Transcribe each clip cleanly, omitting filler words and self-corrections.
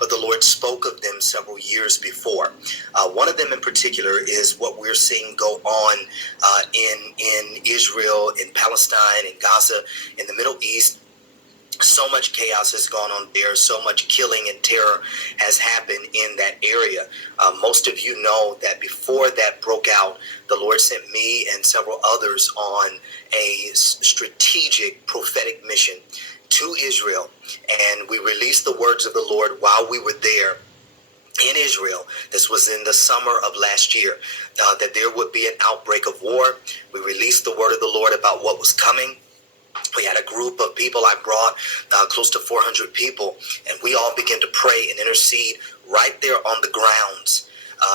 but the Lord spoke of them several years before. One of them in particular is what we're seeing go on in Israel, in Palestine, in Gaza, in the Middle East. So much chaos has gone on there. So much killing and terror has happened in that area. Most of you know that before that broke out, the Lord sent me and several others on a strategic prophetic mission to Israel. And we released the words of the Lord while we were there in Israel. This was in the summer of last year, that there would be an outbreak of war. We released the word of the Lord about what was coming. We had a group of people. I brought close to 400 people, and we all began to pray and intercede right there on the grounds.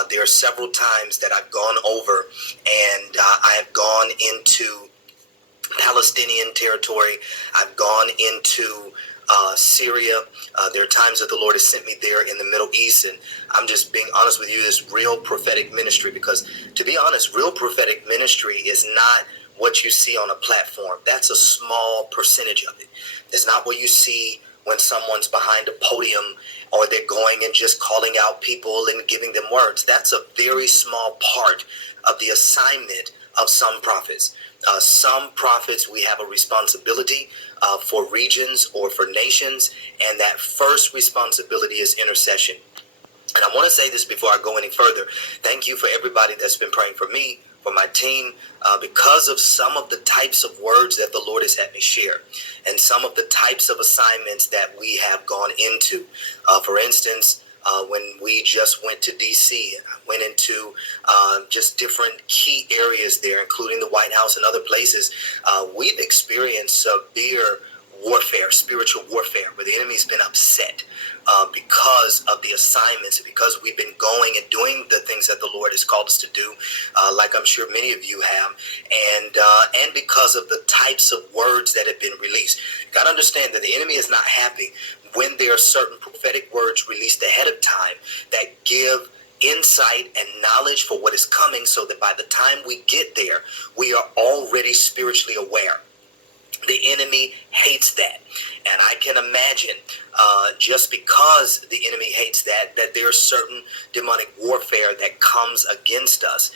There are several times that I've gone over, and I have gone into Palestinian territory. I've gone into Syria. There are times that the Lord has sent me there in the Middle East, and I'm just being honest with you, this real prophetic ministry, because to be honest, real prophetic ministry is not what you see on a platform. That's a small percentage of it. It's not what you see when someone's behind a podium or they're going and just calling out people and giving them words. That's a very small part of the assignment of some prophets. Some prophets, we have a responsibility for regions or for nations, and that first responsibility is intercession. And I want to say this before I go any further. Thank you for everybody that's been praying for me, for my team, because of some of the types of words that the Lord has had me share, and some of the types of assignments that we have gone into. For instance, when we just went to D.C., and I went into just different key areas there, including the White House and other places, we've experienced severe warfare, spiritual warfare, where the enemy's been upset because of the assignments, because we've been going and doing the things that the Lord has called us to do, like I'm sure many of you have, and because of the types of words that have been released. You got to understand that the enemy is not happy when there are certain prophetic words released ahead of time that give insight and knowledge for what is coming, so that by the time we get there, we are already spiritually aware. The enemy hates that. And I can imagine, just because the enemy hates that, that there's certain demonic warfare that comes against us.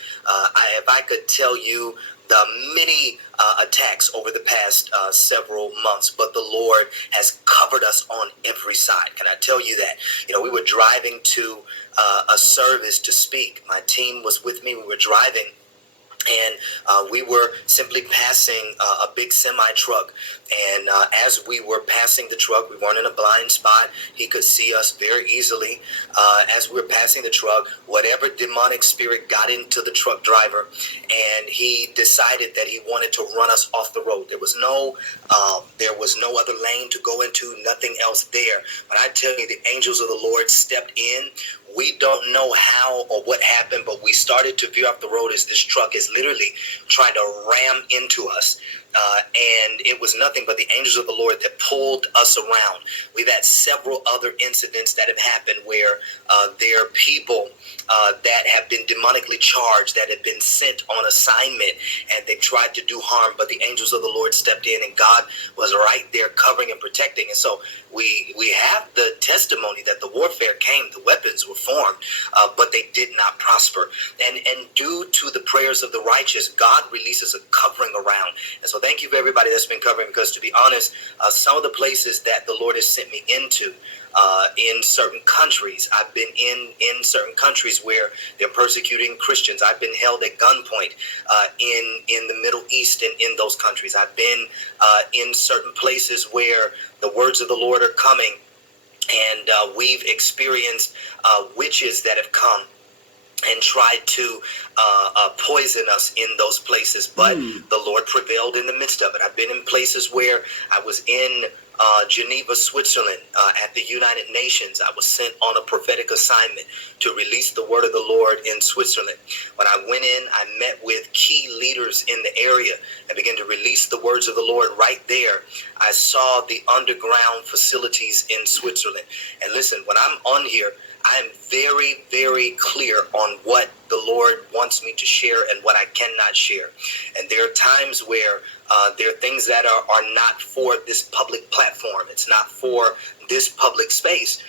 If I could tell you the many attacks over the past several months, but the Lord has covered us on every side. Can I tell you that? You know, we were driving to a service to speak. My team was with me. We were driving, and we were simply passing a big semi truck. And as we were passing the truck, we weren't in a blind spot. He could see us very easily. As we were passing the truck, whatever demonic spirit got into the truck driver, and he decided that he wanted to run us off the road. There was no other lane to go into, nothing else there. But I tell you, the angels of the Lord stepped in. We don't know how or what happened, but we started to veer off the road as this truck is literally trying to ram into us. And it was nothing but the angels of the Lord that pulled us around. We've had several other incidents that have happened where there are people that have been demonically charged, that have been sent on assignment, and they tried to do harm, but the angels of the Lord stepped in, and God was right there covering and protecting. And so we have the testimony that the warfare came, the weapons were formed, but they did not prosper. And due to the prayers of the righteous, God releases a covering around. And so thank you for everybody that's been covering, because to be honest, some of the places that the Lord has sent me into, in certain countries, I've been in certain countries where they're persecuting Christians. I've been held at gunpoint in the Middle East and in those countries. I've been in certain places where the words of the Lord are coming, and we've experienced witches that have come and tried to poison us in those places, but the Lord prevailed in the midst of it. I've been in places where I was in Geneva, Switzerland, at the United Nations. I was sent on a prophetic assignment to release the word of the Lord in Switzerland. When I went in, I met with key leaders in the area and began to release the words of the Lord right there. I saw the underground facilities in Switzerland. And listen, when I'm on here, I am very, very clear on what the Lord wants me to share and what I cannot share. And there are times where there are things that are not for this public platform. It's not for this public space.